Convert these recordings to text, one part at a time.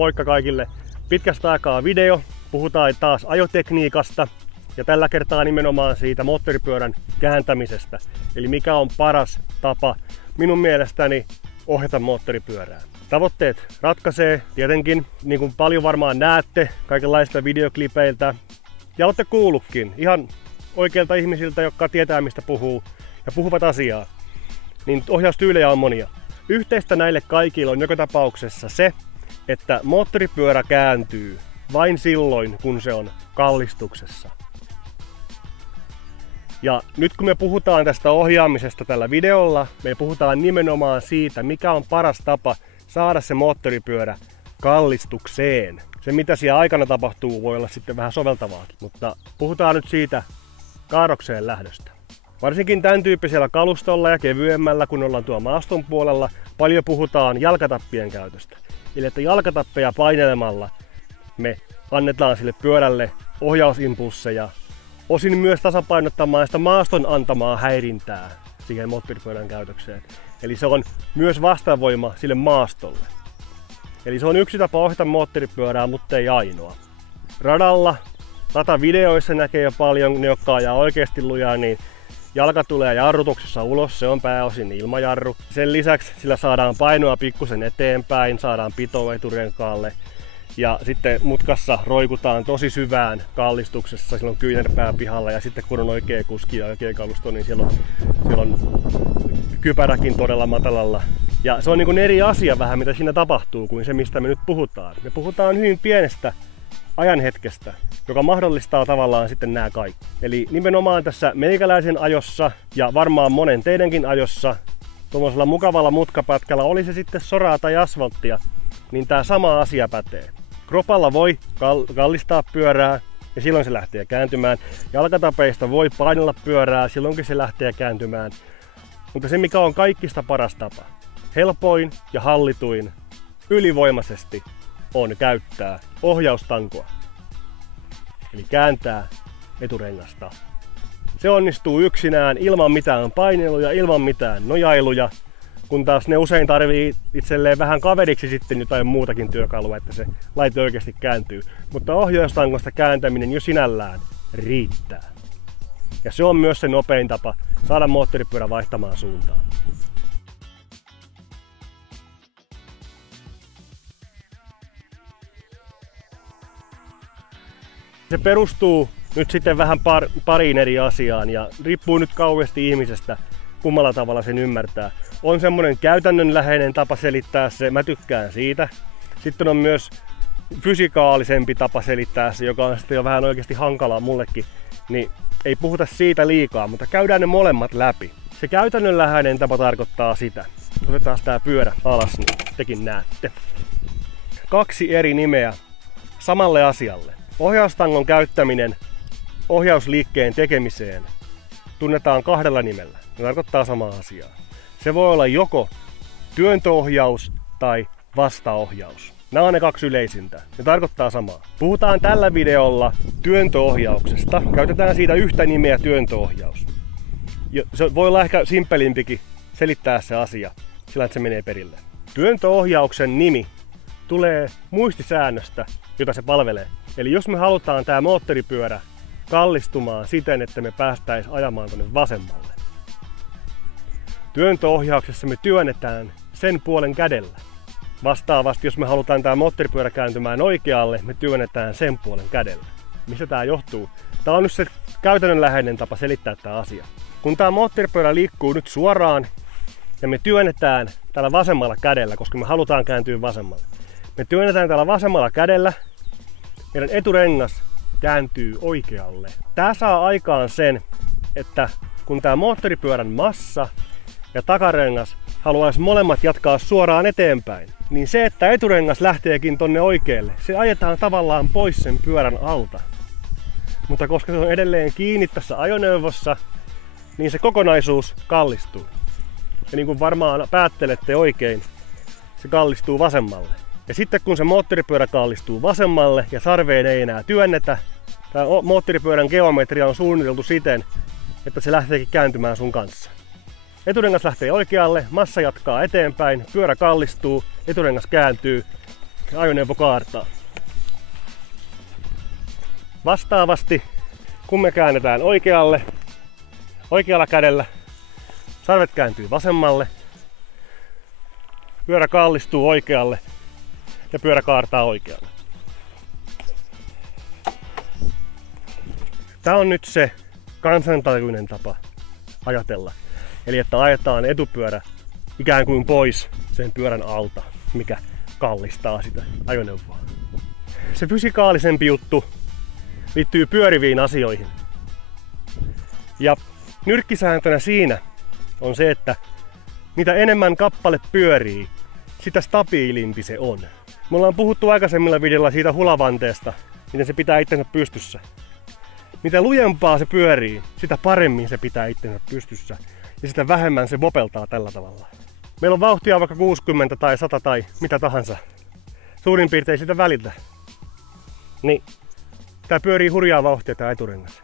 Moikka kaikille! Pitkästä aikaa video. Puhutaan taas ajotekniikasta ja tällä kertaa nimenomaan siitä moottoripyörän kääntämisestä. Eli mikä on paras tapa minun mielestäni ohjata moottoripyörää. Tavoitteet ratkaisee tietenkin, niin kuin paljon varmaan näette kaikenlaista videoklipeiltä. Ja olette kuullutkin ihan oikeilta ihmisiltä, jotka tietää mistä puhuu ja puhuvat asiaa. Niin ohjaustyylejä on monia. Yhteistä näille kaikille on joka tapauksessa se, että moottoripyörä kääntyy vain silloin, kun se on kallistuksessa. Ja nyt kun me puhutaan tästä ohjaamisesta tällä videolla, me puhutaan nimenomaan siitä, mikä on paras tapa saada se moottoripyörä kallistukseen. Se mitä siellä aikana tapahtuu voi olla sitten vähän soveltavaakin, mutta puhutaan nyt siitä kaadokseen lähdöstä. Varsinkin tämän tyyppisellä kalustolla ja kevyemmällä, kun ollaan tuolla maaston puolella, paljon puhutaan jalkatappien käytöstä. Eli että jalkatappeja painelemalla me annetaan sille pyörälle ohjausimpulsseja, osin myös tasapainottamaan sitä maaston antamaa häirintää siihen moottoripyörän käytökseen. Eli se on myös vastavoima sille maastolle. Eli se on yksi tapa ohjata moottoripyörää, mutta ei ainoa. Radalla, ratavideoissa näkee jo paljon, ne jotka ajaa oikeasti lujaa, niin jalka tulee jarrutuksessa ulos, se on pääosin ilmajarru. Sen lisäksi sillä saadaan painoa pikkusen eteenpäin, saadaan pitoa eturenkaalle. Ja sitten mutkassa roikutaan tosi syvään kallistuksessa, silloin kyynärpää pihalla ja sitten kun on oikea kuski ja oikea kalusto, niin siellä on kypäräkin todella matalalla. Ja se on niin kuin eri asia vähän mitä siinä tapahtuu kuin se mistä me nyt puhutaan. Me puhutaan hyvin pienestä ajanhetkestä, joka mahdollistaa tavallaan sitten nämä kaikki. Eli nimenomaan tässä meikäläisen ajossa ja varmaan monen teidänkin ajossa, tuollaisella mukavalla mutkapätkällä, oli se sitten soraa tai asfalttia, niin tämä sama asia pätee. Kropalla voi kallistaa pyörää ja silloin se lähtee kääntymään. Jalkatapeista voi painella pyörää silloinkin se lähtee kääntymään. Mutta se mikä on kaikista paras tapa, helpoin ja hallituin ylivoimaisesti on käyttää ohjaustankoa. Eli kääntää eturengasta. Se onnistuu yksinään ilman mitään paineluja, ilman mitään nojailuja. Kun taas ne usein tarvii itselleen vähän kaveriksi sitten jotain muutakin työkalua, että se laite oikeasti kääntyy. Mutta ohjaustangosta kääntäminen jo sinällään riittää. Ja se on myös se nopein tapa saada moottoripyörä vaihtamaan suuntaan. Se perustuu nyt sitten vähän pariin eri asiaan ja riippuu nyt kauheasti ihmisestä, kummalla tavalla sen ymmärtää. On semmoinen käytännönläheinen tapa selittää se, mä tykkään siitä. Sitten on myös fysikaalisempi tapa selittää se, joka on sitten jo vähän oikeasti hankalaa mullekin. Niin ei puhuta siitä liikaa, mutta käydään ne molemmat läpi. Se käytännönläheinen tapa tarkoittaa sitä. Otetaan tää pyörä alas, niin tekin näette. 2 eri nimeä samalle asialle. Ohjaustangon käyttäminen ohjausliikkeen tekemiseen tunnetaan 2 nimellä. Se tarkoittaa samaa asiaa. Se voi olla joko työntöohjaus tai vastaohjaus. Nämä on ne 2 yleisintä. Ne tarkoittaa samaa. Puhutaan tällä videolla työntöohjauksesta. Käytetään siitä yhtä nimeä työntöohjaus. Se voi olla ehkä simpelimpikin selittää se asia, sillä että se menee perille. Työntöohjauksen nimi tulee muistisäännöstä, jota se palvelee. Eli jos me halutaan tämä moottoripyörä kallistumaan siten, että me päästäisiin ajamaan tuonne vasemmalle. Työntöohjauksessa me työnnetään sen puolen kädellä. Vastaavasti, jos me halutaan tämä moottoripyörä kääntymään oikealle, me työnnetään sen puolen kädellä. Mistä tämä johtuu? Tämä on nyt se käytännönläheinen tapa selittää tämä asia. Kun tämä moottoripyörä liikkuu nyt suoraan ja me työnnetään tällä vasemmalla kädellä, koska me halutaan kääntyä vasemmalle. Me työnnetään tällä vasemmalla kädellä, meidän eturengas kääntyy oikealle. Tämä saa aikaan sen, että kun tämä moottoripyörän massa ja takarengas haluaisi molemmat jatkaa suoraan eteenpäin, niin se, että eturengas lähteekin tonne oikealle, se ajetaan tavallaan pois sen pyörän alta. Mutta koska se on edelleen kiinni tässä ajoneuvossa, niin se kokonaisuus kallistuu. Ja niin kuin varmaan päättelette oikein, se kallistuu vasemmalle. Ja sitten kun se moottoripyörä kallistuu vasemmalle ja sarveen ei enää työnnetä, tämä moottoripyörän geometria on suunniteltu siten, että se lähteekin kääntymään sun kanssa. Eturengas lähtee oikealle, massa jatkaa eteenpäin, pyörä kallistuu, eturengas kääntyy. ja ajoneuvo kaartaa. Vastaavasti, kun me käännetään oikealla kädellä, sarvet kääntyy vasemmalle, pyörä kallistuu oikealle ja pyörä kaartaa oikealle. Tämä on nyt se kansantajuinen tapa ajatella. Eli että ajetaan etupyörä ikään kuin pois sen pyörän alta, mikä kallistaa sitä ajoneuvoa. Se fysikaalisempi juttu liittyy pyöriviin asioihin. Ja nyrkkisääntönä siinä on se, että mitä enemmän kappale pyörii, sitä stabiilimpi se on. Me ollaan puhuttu aikaisemmilla videoilla siitä hulavanteesta, miten se pitää itsensä pystyssä. Mitä lujempaa se pyörii, sitä paremmin se pitää itsensä pystyssä ja sitä vähemmän se vopeltaa tällä tavalla. Meillä on vauhtia vaikka 60 tai 100 tai mitä tahansa. Suurin piirtein sitä välillä. Niin tää pyörii hurjaa vauhtia tää eturengas.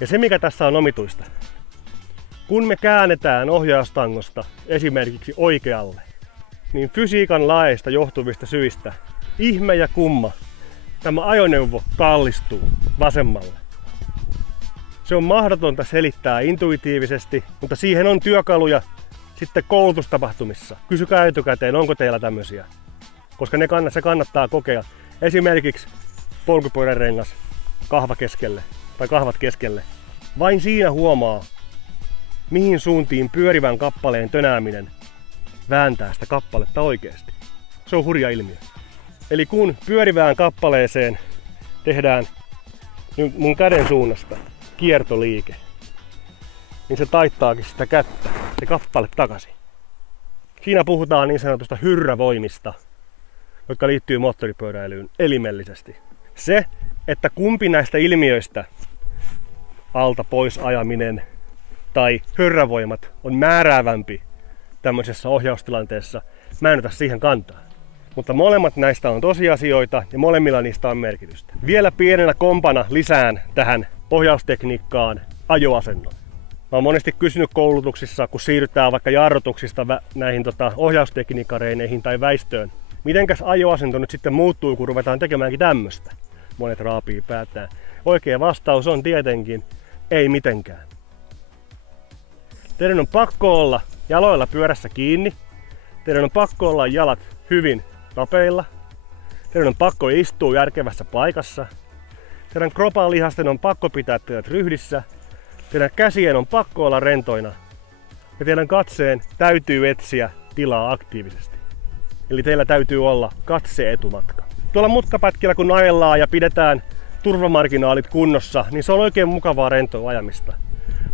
Ja se mikä tässä on omituista. Kun me käännetään ohjaustangosta esimerkiksi oikealle, niin fysiikan laeista johtuvista syistä, ihme ja kumma, tämä ajoneuvo kallistuu vasemmalle. Se on mahdotonta selittää intuitiivisesti, mutta siihen on työkaluja sitten koulutustapahtumissa. Kysykää etukäteen, onko teillä tämmöisiä, koska se kannattaa kokea. Esimerkiksi polkupyörän rengas, kahva keskelle tai kahvat keskelle. Vain siinä huomaa, mihin suuntiin pyörivän kappaleen tönääminen vääntää sitä kappaletta oikeasti. Se on hurja ilmiö. Eli kun pyörivään kappaleeseen tehdään mun käden suunnasta kiertoliike, niin se taittaakin sitä kättä, se kappale takaisin. Siinä puhutaan niin sanotusta hyrrävoimista, jotka liittyy moottoripyöräilyyn elimellisesti. Se, että kumpi näistä ilmiöistä, alta pois ajaminen tai hyrrävoimat, on määräävämpi tämmöisessä ohjaustilanteessa, mä en ota siihen kantaa. Mutta molemmat näistä on tosiasioita ja molemmilla niistä on merkitystä. Vielä pienenä kompana lisään tähän ohjaustekniikkaan ajoasennon. Mä oon monesti kysynyt koulutuksissa, kun siirrytään vaikka jarrutuksista näihin ohjaustekniikkareineihin tai väistöön. Mitenkäs ajoasento nyt sitten muuttuu, kun ruvetaan tekemäänkin tämmöstä? Monet raapii päätään. Oikea vastaus on tietenkin ei mitenkään. Teidän on pakko olla jaloilla pyörässä kiinni. Teidän on pakko olla jalat hyvin tapeilla. Teidän on pakko istua järkevässä paikassa. Teidän kropan lihasten on pakko pitää teidät ryhdissä. Teidän käsien on pakko olla rentoina. Ja teidän katseen täytyy etsiä tilaa aktiivisesti. Eli teillä täytyy olla katse-etumatka. Tuolla mutkapätkillä kun ajellaan ja pidetään turvamarginaalit kunnossa, niin se on oikein mukavaa rentoa ajamista.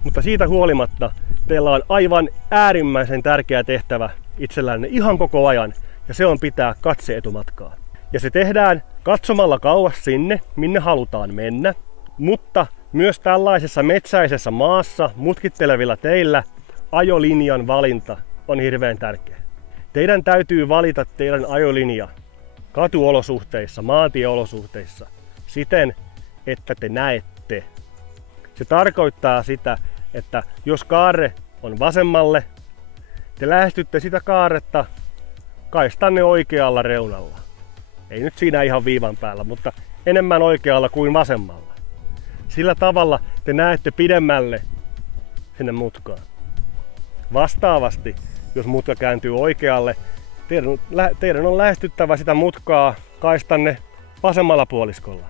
Mutta siitä huolimatta teillä on aivan äärimmäisen tärkeä tehtävä itsellänne ihan koko ajan, ja se on pitää katse-etumatkaa. Ja se tehdään katsomalla kauas sinne, minne halutaan mennä, mutta myös tällaisessa metsäisessä maassa mutkittelevilla teillä ajolinjan valinta on hirveän tärkeä. Teidän täytyy valita teidän ajolinja katuolosuhteissa, maantieolosuhteissa siten, että te näette. Se tarkoittaa sitä, että jos kaarre on vasemmalle, te lähestytte sitä kaaretta kaistanne oikealla reunalla. Ei nyt siinä ihan viivan päällä, mutta enemmän oikealla kuin vasemmalla. Sillä tavalla te näette pidemmälle sinne mutkaan. Vastaavasti, jos mutka kääntyy oikealle, teidän on lähestyttävä sitä mutkaa kaistanne vasemmalla puoliskolla.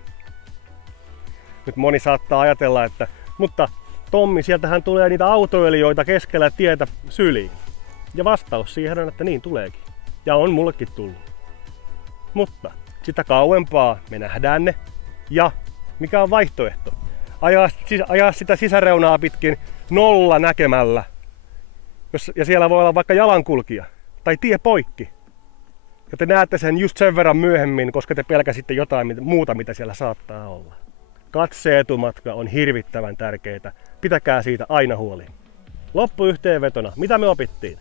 Nyt moni saattaa ajatella, että mutta Tommi, sieltähän tulee niitä autoilijoita keskellä tietä syliin. Ja vastaus siihen on, että niin tuleekin. Ja on mullekin tullut. Mutta sitä kauempaa me nähdään ne. Ja mikä on vaihtoehto? Ajaa sitä sisäreunaa pitkin nolla näkemällä. Ja siellä voi olla vaikka jalankulkija tai tie poikki. Ja te näette sen just sen verran myöhemmin, koska te pelkäsitte jotain muuta, mitä siellä saattaa olla. Katse-etumatka on hirvittävän tärkeää. Pitäkää siitä aina huoli. Loppuyhteenvetona, mitä me opittiin?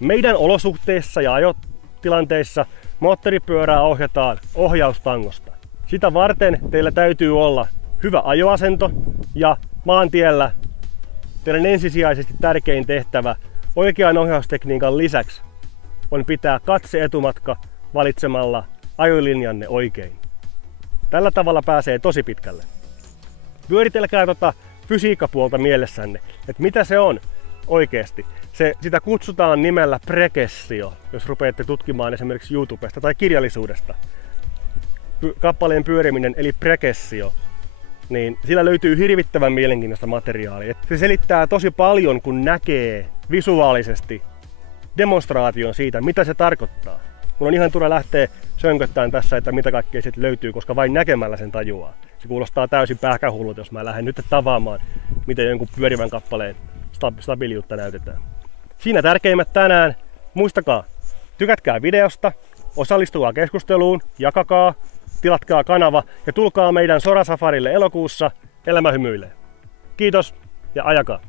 Meidän olosuhteissa ja ajotilanteissa moottoripyörää ohjataan ohjaustangosta. Sitä varten teillä täytyy olla hyvä ajoasento ja maantiellä teidän ensisijaisesti tärkein tehtävä oikean ohjaustekniikan lisäksi on pitää katse-etumatka valitsemalla ajolinjanne oikein. Tällä tavalla pääsee tosi pitkälle. Pyöritelkää fysiikkapuolta mielessänne, että mitä se on oikeasti. Sitä kutsutaan nimellä prekessio, jos rupeatte tutkimaan esimerkiksi YouTubesta tai kirjallisuudesta. Kappaleen pyöriminen eli prekessio, niin sillä löytyy hirvittävän mielenkiintoista materiaalia. Se selittää tosi paljon, kun näkee visuaalisesti demonstraation siitä, mitä se tarkoittaa. Mun on ihan turha lähteä sönköttämään tässä, että mitä kaikkea siitä löytyy, koska vain näkemällä sen tajuaa. Se kuulostaa täysin pähkähullulta, jos mä lähden nyt tavaamaan, miten jonkun pyörivän kappaleen stabiiliutta näytetään. Siinä tärkeimmät tänään. Muistakaa, tykätkää videosta, osallistukaa keskusteluun, jakakaa, tilatkaa kanava ja tulkaa meidän Sorasafarille elokuussa. Elämä hymyilee. Kiitos ja ajakaa!